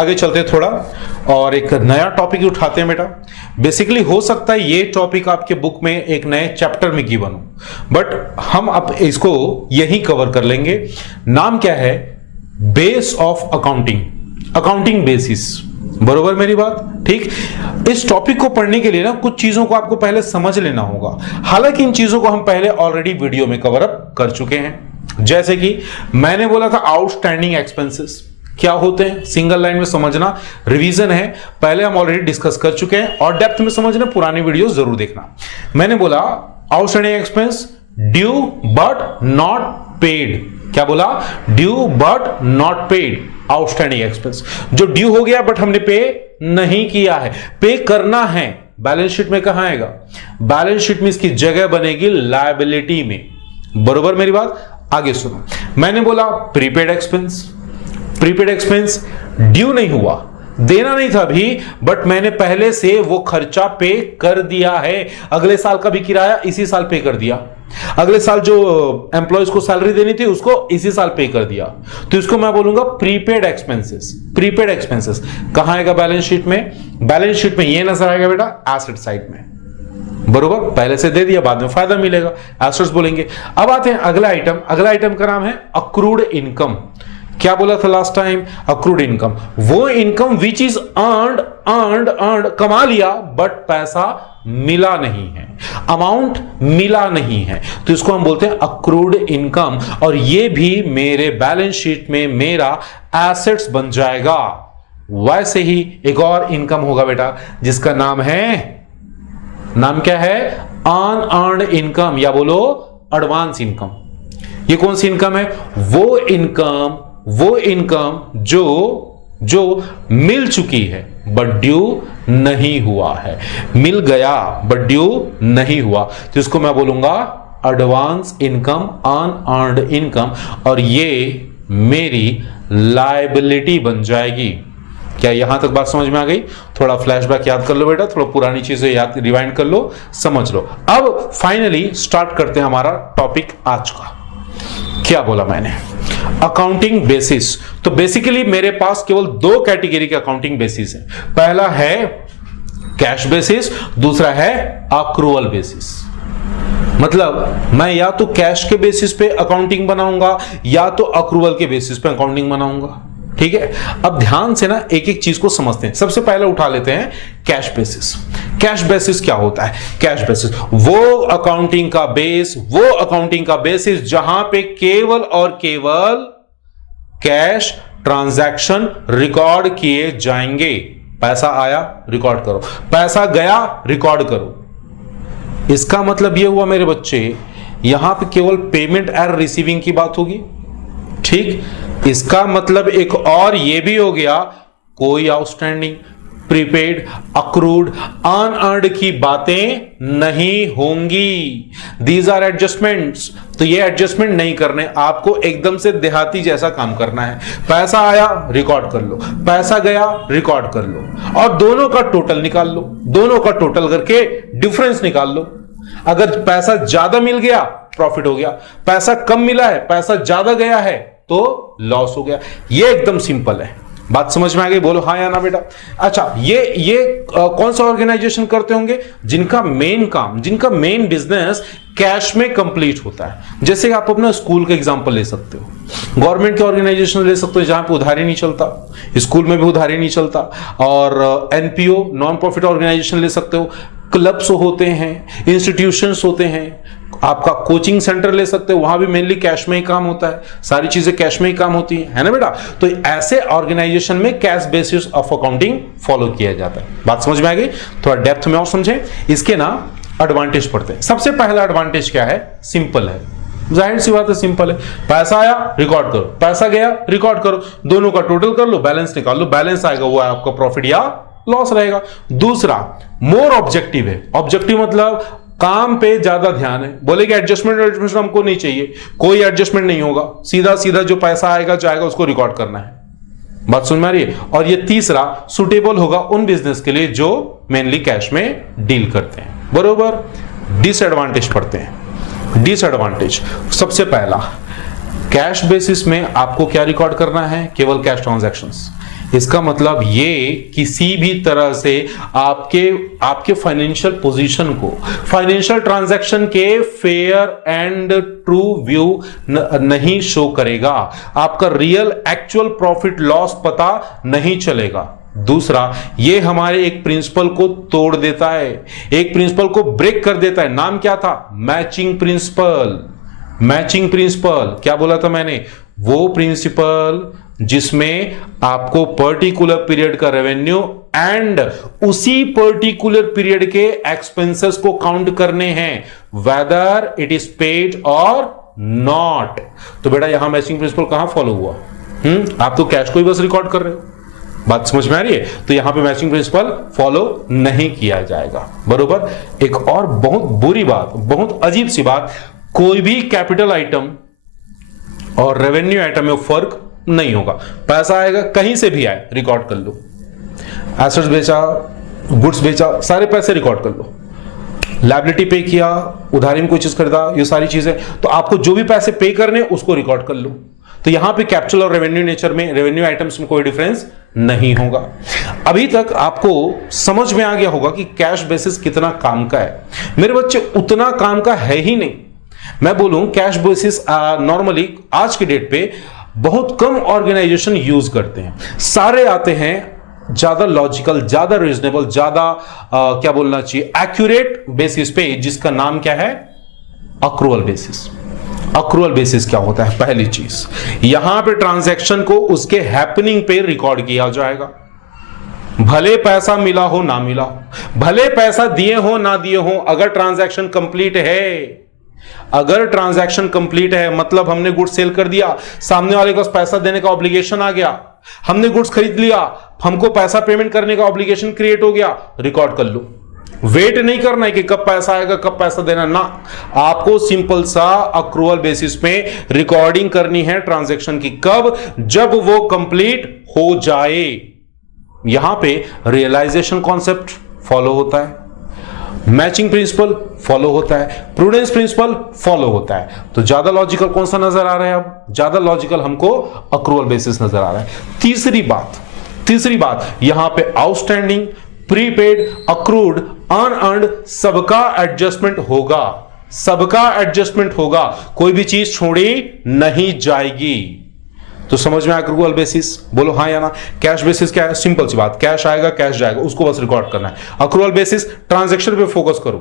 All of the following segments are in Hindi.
आगे चलते थोड़ा और एक नया टॉपिक उठाते हैं बेटा। बेसिकली हो सकता है ये टॉपिक आपके बुक में एक नए चैप्टर में गिवन हो, बट हम अब इसको यहीं कवर कर लेंगे। नाम क्या है? Base of accounting, accounting basis. बरोबर मेरी बात? ठीक। इस टॉपिक को पढ़ने के लिए ना कुछ चीजों को आपको पहले समझ लेना होगा। हालांकि इन चीजों को हम पहले ऑलरेडी वीडियो में कवर अप कर चुके हैं। जैसे कि मैंने बोला था आउटस्टैंडिंग एक्सपेंसेस क्या होते हैं, सिंगल लाइन में समझना, रिवीजन है, पहले हम ऑलरेडी डिस्कस कर चुके हैं, और डेप्थ में समझना पुरानी वीडियो जरूर देखना। मैंने बोला outstanding expense due but not paid. क्या बोला? Due but not paid, outstanding expense जो ड्यू हो गया बट हमने पे नहीं किया है, पे करना है। बैलेंस शीट में कहां आएगा? बैलेंस शीट में इसकी जगह बनेगी लायबिलिटी में। बरोबर मेरी बात? आगे सुनो, मैंने बोला prepaid expense, prepaid expense due नहीं हुआ, देना नहीं था अभी, बट मैंने पहले से वो खर्चा पे कर दिया है। अगले साल का भी किराया इसी साल पे कर दिया, अगले साल जो एम्प्लॉयज को सैलरी देनी थी उसको इसी साल पे कर दिया, तो इसको मैं बोलूंगा प्रीपेड एक्सपेंसेस। प्रीपेड एक्सपेंसेस कहां आएगा बैलेंस शीट में? बैलेंस शीट में ये नजर आएगा बेटा एसेट साइड में। बरोबर, पहले से दे दिया, बाद में फायदा मिलेगा, एसेट्स बोलेंगे। अब आते हैं अगला आइटम। अगला आइटम का नाम है अक्रूड इनकम। क्या बोला था लास्ट टाइम? अक्रूड इनकम, वो इनकम विच इज अर्न्ड, कमा लिया बट पैसा मिला नहीं है, अमाउंट मिला नहीं है, तो इसको हम बोलते हैं अक्रूड इनकम। और ये भी मेरे बैलेंस शीट में मेरा एसेट्स बन जाएगा। वैसे ही एक और इनकम होगा बेटा जिसका नाम है, नाम क्या है? अनअर्न्ड इनकम, या बोलो एडवांस इनकम। ये कौन सी इनकम है? वो इनकम जो मिल चुकी है बट ड्यू नहीं हुआ है, मिल गया बट ड्यू नहीं हुआ, तो इसको मैं बोलूंगा एडवांस इनकम, अनअर्न्ड इनकम, और ये मेरी लायबिलिटी बन जाएगी। क्या यहां तक बात समझ में आ गई? थोड़ा फ्लैशबैक याद कर लो बेटा, थोड़ा पुरानी चीजें याद रिवाइंड कर लो, समझ लो। अब फाइनली स्टार्ट करते हैं हमारा टॉपिक आज का। क्या बोला मैंने? Accounting basis. तो बेसिकली मेरे पास केवल दो कैटेगरी के अकाउंटिंग बेसिस है। पहला है कैश बेसिस, दूसरा है अक्रूवल बेसिस। मतलब मैं या तो कैश के बेसिस पे अकाउंटिंग बनाऊंगा या तो अक्रूवल के बेसिस पे अकाउंटिंग बनाऊंगा। ठीक है, अब ध्यान से ना एक एक चीज को समझते हैं। सबसे पहले उठा लेते हैं कैश बेसिस। कैश बेसिस क्या होता है? कैश बेसिस वो अकाउंटिंग का बेस, वो अकाउंटिंग का बेसिस जहां पे केवल और केवल कैश ट्रांजैक्शन रिकॉर्ड किए जाएंगे। पैसा आया, रिकॉर्ड करो, पैसा गया, रिकॉर्ड करो। इसका मतलब यह हुआ मेरे बच्चे, यहां पे केवल पेमेंट एंड रिसीविंग की बात होगी। ठीक, इसका मतलब एक और ये भी हो गया, कोई आउटस्टैंडिंग, प्रीपेड, अक्रूड, अनअर्न्ड की बातें नहीं होंगी। These are adjustments. तो ये एडजस्टमेंट नहीं करने, आपको एकदम से देहाती जैसा काम करना है। पैसा आया, रिकॉर्ड कर लो, पैसा गया, रिकॉर्ड कर लो, और दोनों का टोटल निकाल लो। दोनों का टोटल करके डिफरेंस निकाल लो। अगर पैसा ज्यादा मिल गया, प्रॉफिट हो गया, पैसा कम मिला है, पैसा ज्यादा गया है, तो लॉस हो गया। ये एकदम सिंपल है। बात समझ में आ गई? बोलो हाँ या ना बेटा। अच्छा, ये कौन सा ऑर्गेनाइजेशन करते होंगे? जिनका मेन काम, जिनका मेन बिजनेस कैश में कंप्लीट होता है। जैसे आप अपना स्कूल का एग्जांपल ले सकते हो, गवर्नमेंट के ऑर्गेनाइजेशन ले सकते हो जहां पे उधारी नहीं चलता, स्कूल में भी उधारी नहीं चलता, और एनपीओ, नॉन प्रॉफिट ऑर्गेनाइजेशन ले सकते हो, क्लब्स होते हैं, इंस्टीट्यूशंस होते हैं, आपका कोचिंग सेंटर ले सकते हो, वहां भी मेनली कैश में ही काम होता है, सारी चीजें कैश में ही काम होती है ना बेटा। तो ऐसे ऑर्गेनाइजेशन में cash basis of accounting follow किया जाता है। बात समझ में आ गई? थोड़ा डेप्थ में और समझे। इसके ना एडवांटेज पढ़ते हैं। सबसे पहला एडवांटेज क्या है? सिंपल है, जाहिर सी बात है, सिंपल है। पैसा आया, रिकॉर्ड करो, पैसा गया, रिकॉर्ड करो, दोनों का टोटल कर लो, बैलेंस निकाल लो, बैलेंस आएगा वो आपका प्रॉफिट या लॉस रहेगा। दूसरा, मोर ऑब्जेक्टिव है। ऑब्जेक्टिव मतलब काम पे ज्यादा ध्यान है। बोलेगे एडजस्टमेंट हमको नहीं चाहिए, कोई एडजस्टमेंट नहीं होगा, सीधा सीधा जो पैसा आएगा जाएगा उसको रिकॉर्ड करना है। बात सुन में आ रही है? और ये तीसरा, सुटेबल होगा उन बिजनेस के लिए जो मेनली कैश में डील करते हैं। बरोबर। डिसएडवांटेज पढ़ते हैं। डिसएडवांटेज सबसे पहला, कैश बेसिस में आपको क्या रिकॉर्ड करना है? केवल कैश ट्रांजैक्शंस। इसका मतलब ये किसी भी तरह से आपके फाइनेंशियल पोजीशन को, फाइनेंशियल ट्रांजैक्शन के फेयर एंड ट्रू व्यू नहीं शो करेगा। आपका रियल एक्चुअल प्रॉफिट लॉस पता नहीं चलेगा। दूसरा, ये हमारे एक प्रिंसिपल को तोड़ देता है, एक प्रिंसिपल को ब्रेक कर देता है। नाम क्या था? Matching principal. मैचिंग प्रिंसिपल क्या बोला था मैंने? वो प्रिंसिपल जिसमें आपको पर्टिकुलर पीरियड का रेवेन्यू एंड उसी पर्टिकुलर पीरियड के एक्सपेंसेस को काउंट करने हैं, वेदर इट इज पेड और नॉट। तो बेटा यहां मैचिंग प्रिंसिपल कहां फॉलो हुआ? आप तो कैश को ही बस रिकॉर्ड कर रहे हो। बात समझ में आ रही है? तो यहां पे मैचिंग प्रिंसिपल फॉलो नहीं किया जाएगा। बरोबर। एक और बहुत बुरी बात, बहुत अजीब सी बात, कोई भी कैपिटल आइटम और रेवेन्यू आइटम में फर्क नहीं होगा। पैसा आएगा कहीं से भी आए, रिकॉर्ड कर लो। एसेट्स बेचा, गुड्स बेचा, सारे पैसे रिकॉर्ड कर लो। लायबिलिटी पे किया, उधारी में कोई चीज खरीदा, ये सारी चीजें, तो आपको जो भी पैसे पे करने उसको रिकॉर्ड कर लो। तो यहां पे कैपिटल और रेवेन्यू नेचर में, रेवेन्यू आइटम्स में कोई डिफरेंस नहीं होगा। अभी तक आपको समझ में आ गया होगा कि कैश बेसिस कितना काम का है। मेरे बच्चे उतना काम का है ही नहीं। मैं बोलूं कैश बेसिस नॉर्मली आज के डेट पे बहुत कम ऑर्गेनाइजेशन यूज करते हैं। सारे आते हैं ज्यादा लॉजिकल, ज्यादा रीजनेबल, ज्यादा क्या बोलना चाहिए, एक्यूरेट बेसिस पे, जिसका नाम क्या है? Accrual basis. अक्रूअल बेसिस क्या होता है? पहली चीज, यहां पे ट्रांजैक्शन को उसके हैपनिंग पे रिकॉर्ड किया जाएगा। भले पैसा मिला हो ना मिला हो, भले पैसा दिए हो ना दिए हो, अगर ट्रांजैक्शन कंप्लीट है, अगर ट्रांजैक्शन कंप्लीट है मतलब हमने गुड्स सेल कर दिया, सामने वाले को पैसा देने का ऑब्लिगेशन आ गया, हमने गुड्स खरीद लिया, हमको पैसा पेमेंट करने का ऑब्लिगेशन क्रिएट हो गया, रिकॉर्ड कर लो। वेट नहीं करना है कि कब पैसा आएगा, कब पैसा देना, ना, आपको सिंपल सा अक्रूअल बेसिस पे रिकॉर्डिंग करनी है ट्रांजैक्शन की। कब? जब वो कंप्लीट हो जाए। यहां पे रियलाइजेशन कॉन्सेप्ट फॉलो होता है, मैचिंग प्रिंसिपल फॉलो होता है, प्रूडेंस प्रिंसिपल फॉलो होता है। तो ज्यादा लॉजिकल कौन सा नजर आ रहा है? अब ज्यादा लॉजिकल हमको अक्रूअल बेसिस नजर आ रहा है। तीसरी बात यहां पे आउटस्टैंडिंग, प्रीपेड, अक्रूड, अनअर्न्ड सबका एडजस्टमेंट होगा। सबका एडजस्टमेंट होगा, कोई भी चीज छोड़ी नहीं जाएगी। तो समझ में आया अक्रूअल बेसिस? बोलो हाँ या ना। कैश बेसिस क्या है? सिंपल सी बात, कैश आएगा, कैश जाएगा, उसको बस रिकॉर्ड करना है। अक्रूअल बेसिस ट्रांजैक्शन पे फोकस करो,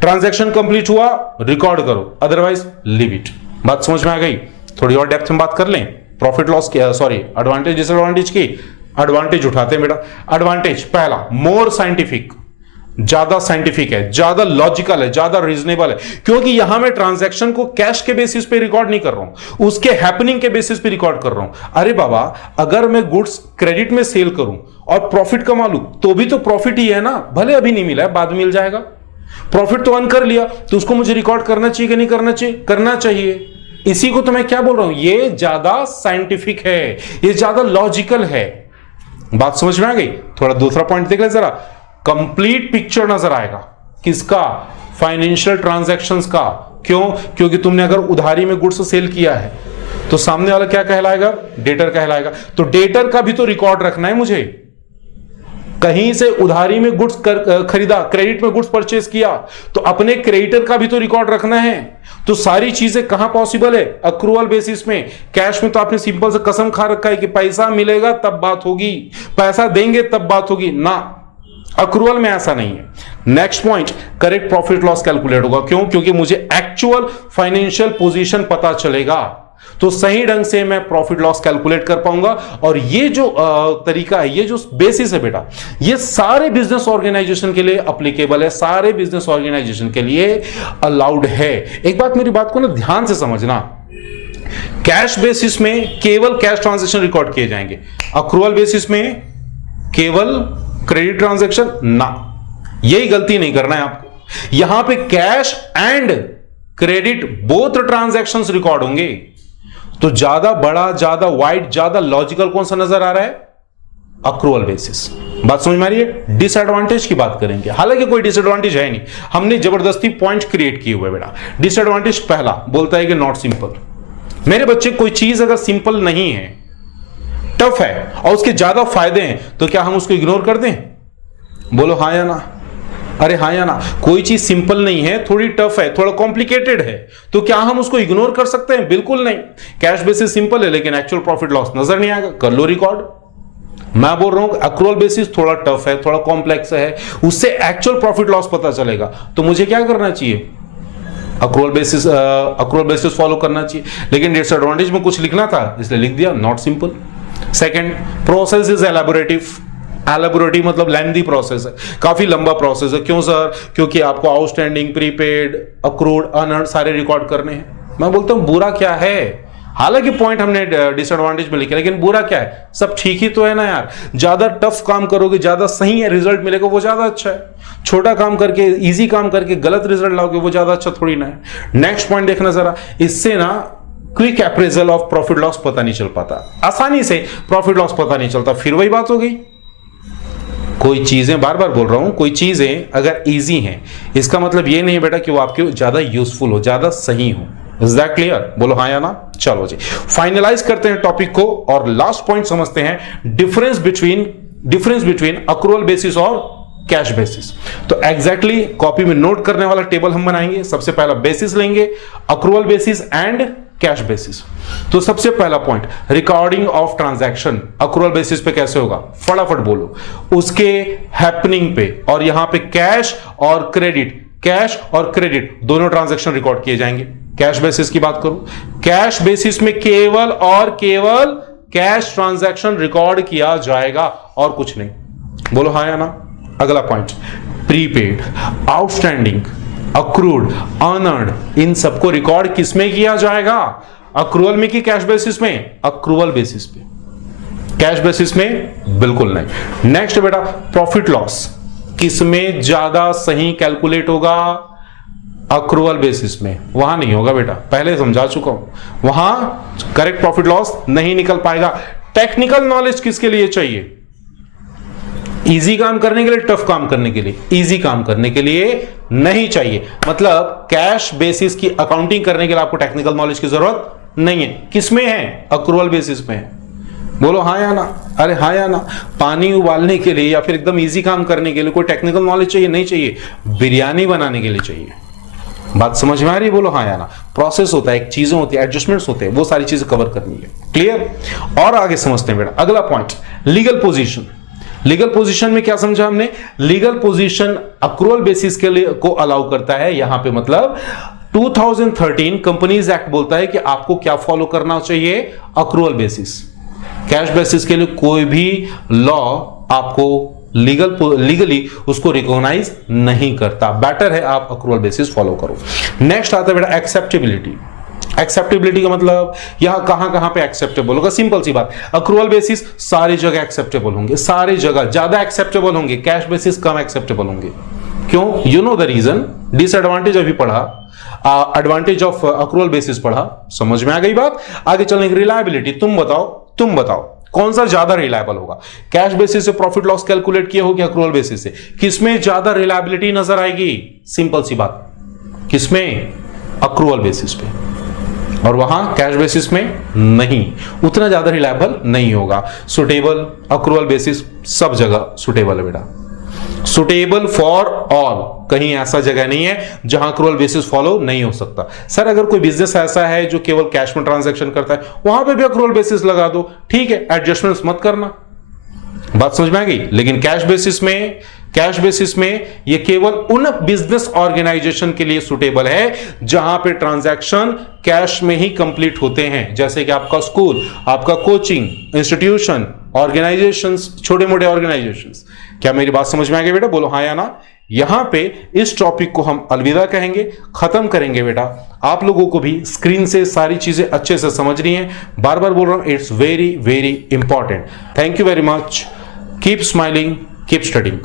ट्रांजैक्शन कंप्लीट हुआ रिकॉर्ड करो, अदरवाइज लीव इट। बात समझ में आ गई? थोड़ी और डेप्थ में बात कर लें प्रॉफिट लॉस की, सॉरी एडवांटेज डिसएडवांटेज की। एडवांटेज उठाते हैं बेटा। एडवांटेज पहला, मोर साइंटिफिक, ज्यादा साइंटिफिक है, ज्यादा लॉजिकल है, ज्यादा रीजनेबल है, क्योंकि यहां मैं ट्रांजैक्शन को कैश के बेसिस पे रिकॉर्ड नहीं कर रहा हूं, उसके हैपनिंग के बेसिस पे रिकॉर्ड कर रहा हूं। अरे बाबा, अगर मैं गुड्स क्रेडिट में सेल करूं और प्रॉफिट कमा लूं तो भी तो प्रॉफिट ही है ना, भले अभी नहीं मिला है, बाद में मिल जाएगा। प्रॉफिट तो अर्न कर लिया तो उसको मुझे रिकॉर्ड करना चाहिए कि नहीं करना चाहिए? करना चाहिए। इसी को तो मैं क्या बोल रहा हूं, ये ज्यादा साइंटिफिक है, ये ज्यादा लॉजिकल है। बात समझ में आ गई? थोड़ा दूसरा पॉइंट देख ले जरा, कंप्लीट पिक्चर नजर आएगा किसका? फाइनेंशियल ट्रांजैक्शंस का। क्यों? क्योंकि तुमने अगर उधारी में गुड्स सेल किया है तो सामने वाला क्या कहलाएगा? डेटर कहलाएगा। तो डेटर का भी तो रिकॉर्ड रखना है मुझे। कहीं से उधारी में गुड्स खरीदा, क्रेडिट में गुड्स परचेज किया, तो अपने क्रेडिटर का भी तो रिकॉर्ड रखना है। तो सारी चीजें कहां पॉसिबल है? अक्रूअल बेसिस में। कैश में तो आपने सिंपल से कसम खा रखा है कि पैसा मिलेगा तब बात होगी, पैसा देंगे तब बात होगी, ना, अक्रूअल में ऐसा नहीं है। Next point, correct profit loss calculate होगा। क्यों? क्योंकि मुझे एक्चुअल फाइनेंशियल पोजीशन पता चलेगा, तो सही ढंग से मैं प्रॉफिट लॉस कैलकुलेट कर पाऊंगा। और ये जो तरीका है, ये जो बेसिस है बेटा, ये सारे बिजनेस ऑर्गेनाइजेशन के लिए अप्लीकेबल है, सारे बिजनेस ऑर्गेनाइजेशन के लिए अलाउड है। एक बात, मेरी बात को ना ध्यान से समझना, कैश बेसिस में केवल कैश ट्रांजैक्शन रिकॉर्ड किए जाएंगे, अक्रूअल बेसिस में केवल क्रेडिट ट्रांजैक्शन ना। यही गलती नहीं करना है आपको। यहां पे cash and credit both transactions record होंगे। तो ज्यादा बड़ा, ज्यादा वाइड, ज्यादा लॉजिकल कौन सा नजर आ रहा है? Accrual basis. बात समझ में आ रही है? डिसएडवांटेज की बात करेंगे, हालांकि कोई डिसएडवांटेज है नहीं, हमने जबरदस्ती पॉइंट क्रिएट किए हुए बेटा। डिसएडवांटेज पहला बोलता है कि नॉट सिंपल। मेरे बच्चे, कोई चीज अगर सिंपल नहीं है, टफ है और उसके ज्यादा फायदे हैं, तो क्या हम उसको इग्नोर कर दें? बोलो हाँ या ना। अरे हाँ या ना। कोई चीज सिंपल नहीं है, थोड़ी टफ है, थोड़ा कॉम्प्लिकेटेड है, तो क्या हम उसको इग्नोर कर सकते हैं? बिल्कुल नहीं। कैश बेसिस सिंपल है लेकिन एक्चुअल प्रॉफिट लॉस नजर नहीं आएगा, कर लो रिकॉर्ड। मैं बोल रहा हूं एक्रूअल बेसिस थोड़ा टफ है, थोड़ा कॉम्प्लेक्स है, उससे एक्चुअल प्रॉफिट लॉस पता चलेगा, तो मुझे क्या करना चाहिए? एक्रूअल बेसिस फॉलो करना चाहिए। लेकिन डिसएडवांटेज में कुछ लिखना था इसलिए लिख दिया, not simple. Second, process is elaborative. Elaborative मतलब लेंथी प्रोसेस है, काफी लंबा प्रोसेस है। क्यों सर? क्योंकि आपको आउटस्टैंडिंग, प्रीपेड, अक्रूड, अनअर्न्ड सारे रिकॉर्ड करने हैं। मैं बोलता हूं बुरा क्या है? हालांकि पॉइंट हमने डिसएडवांटेज में लिखे, लेकिन बुरा क्या है? सब ठीक ही तो है ना यार। ज्यादा टफ काम करोगे, ज्यादा सही रिजल्ट मिलेगा, वो ज्यादा अच्छा है। छोटा काम करके, इजी काम करके गलत रिजल्ट लाओगे, वो ज्यादा अच्छा थोड़ी ना है। नेक्स्ट पॉइंट देखना जरा, इससे ना quick appraisal of profit loss पता नहीं चल पाता, आसानी से प्रॉफिट लॉस पता नहीं चलता। फिर वही बात हो गई, कोई चीजें, बार बार बोल रहा हूं, कोई चीजें अगर इजी हैं, इसका मतलब ये नहीं बेटा कि वो आपके ज्यादा यूजफुल हो, ज्यादा सही हो। Is that clear? बोलो हाँ या ना। चलो जी, फाइनलाइज करते हैं टॉपिक को और लास्ट पॉइंट समझते हैं, डिफरेंस बिटवीन अक्रूअल बेसिस और कैश बेसिस। तो एग्जैक्टली कॉपी में नोट करने वाला टेबल हम बनाएंगे। सबसे पहला बेसिस लेंगे, accrual basis and cash basis. तो सबसे पहला point, recording of transaction accrual basis पे कैसे होगा? फटाफट बोलो। उसके हैपनिंग पे, और यहां पे कैश और क्रेडिट दोनों ट्रांजैक्शन रिकॉर्ड किए जाएंगे। कैश बेसिस की बात करूं, कैश बेसिस में केवल और केवल कैश ट्रांजैक्शन रिकॉर्ड किया जाएगा और कुछ नहीं। बोलो हाँ या ना। अगला point, prepaid, outstanding, accrued, unearned, इन सबको रिकॉर्ड किसमें किया जाएगा? अक्रूअल में कि कैश बेसिस में? अक्रूअल बेसिस पे। कैश बेसिस में बिल्कुल नहीं। नेक्स्ट बेटा, प्रॉफिट लॉस किसमें ज्यादा सही कैलकुलेट होगा? अक्रूअल बेसिस में। वहां नहीं होगा बेटा, पहले समझा चुका हूं, वहां करेक्ट प्रॉफिट लॉस नहीं निकल पाएगा। टेक्निकल नॉलेज किसके लिए चाहिए? इजी काम करने के लिए, टफ काम करने के लिए? इजी काम करने के लिए नहीं चाहिए। मतलब कैश बेसिस की अकाउंटिंग करने के लिए आपको टेक्निकल नॉलेज की जरूरत नहीं है। किसमें है? अक्रूअल बेसिस में है। बोलो हाँ या ना। अरे हाँ या ना। पानी उबालने के लिए या फिर एकदम इजी काम करने के लिए कोई टेक्निकल नॉलेज चाहिए? नहीं चाहिए। बिरयानी बनाने के लिए चाहिए। बात समझ में आ रही है? बोलो हाँ या ना। प्रोसेस होता है, एक चीजें होती है, एडजस्टमेंट्स होते हैं, वो सारी चीजें कवर करनी है। क्लियर? और आगे समझते हैं बेटा। अगला point, legal position. Legal position में क्या समझा हमने? लीगल पोजीशन अक्रूअल बेसिस के लिए को अलाउ करता है। यहां पे मतलब 2013 कंपनीज एक्ट बोलता है कि आपको क्या फॉलो करना चाहिए? Accrual basis. कैश बेसिस के लिए कोई भी लॉ आपको लीगली उसको रिकॉग्नाइज नहीं करता। बेटर है आप अक्रूअल बेसिस फॉलो करो। नेक्स्ट आता है बेटा एक्सेप्टेबिलिटी। एक्सेप्टेबिलिटी का मतलब यहां कहां पे एक्सेप्टेबल होगा? सिंपल सी बात, अक्रूअल बेसिस सारी जगह एक्सेप्टेबल होंगे, सारी जगह ज्यादा एक्सेप्टेबल होंगे, कैश बेसिस कम एक्सेप्टेबल होंगे। क्यों? You know the reason. Disadvantage अभी पढ़ा, एडवांटेज ऑफ अक्रूअल बेसिस पढ़ा, समझ में आ गई बात। आगे चलने की रिलायबिलिटी, तुम बताओ कौन सा ज्यादा रिलायबल होगा? कैश बेसिस से प्रॉफिट लॉस कैलकुलेट किए हो कि अक्रूअल बेसिस से? किसमें ज्यादा रिलायबिलिटी नजर आएगी? सिंपल सी बात, किसमें? अक्रूअल बेसिस पे। और वहां कैश बेसिस में नहीं, उतना ज्यादा रिलायबल नहीं होगा। सुटेबल, अक्रूअल बेसिस सब जगह सुटेबल है बेटा। सुटेबल फॉर ऑल, कहीं ऐसा जगह नहीं है जहां अक्रूअल बेसिस फॉलो नहीं हो सकता। सर अगर कोई बिजनेस ऐसा है जो केवल कैश में ट्रांजैक्शन करता है, वहां पे भी अक्रूअल बेसिस लगा दो, ठीक है, एडजस्टमेंट्स मत करना। बात समझ में आ गई? लेकिन कैश बेसिस में ये केवल उन बिजनेस ऑर्गेनाइजेशन के लिए सुटेबल है जहां पे ट्रांजैक्शन कैश में ही कंप्लीट होते हैं, जैसे कि आपका स्कूल, आपका कोचिंग इंस्टीट्यूशन, ऑर्गेनाइजेशंस, छोटे मोटे ऑर्गेनाइजेशंस। क्या मेरी बात समझ में आ गई बेटा? बोलो हाँ या ना। यहां पे इस टॉपिक को हम अलविदा कहेंगे, खत्म करेंगे बेटा। आप लोगों को भी स्क्रीन से सारी चीजें अच्छे से समझनी है। बार बार बोल रहा हूं, it's very very important. Thank you very much. Keep smiling, keep studying.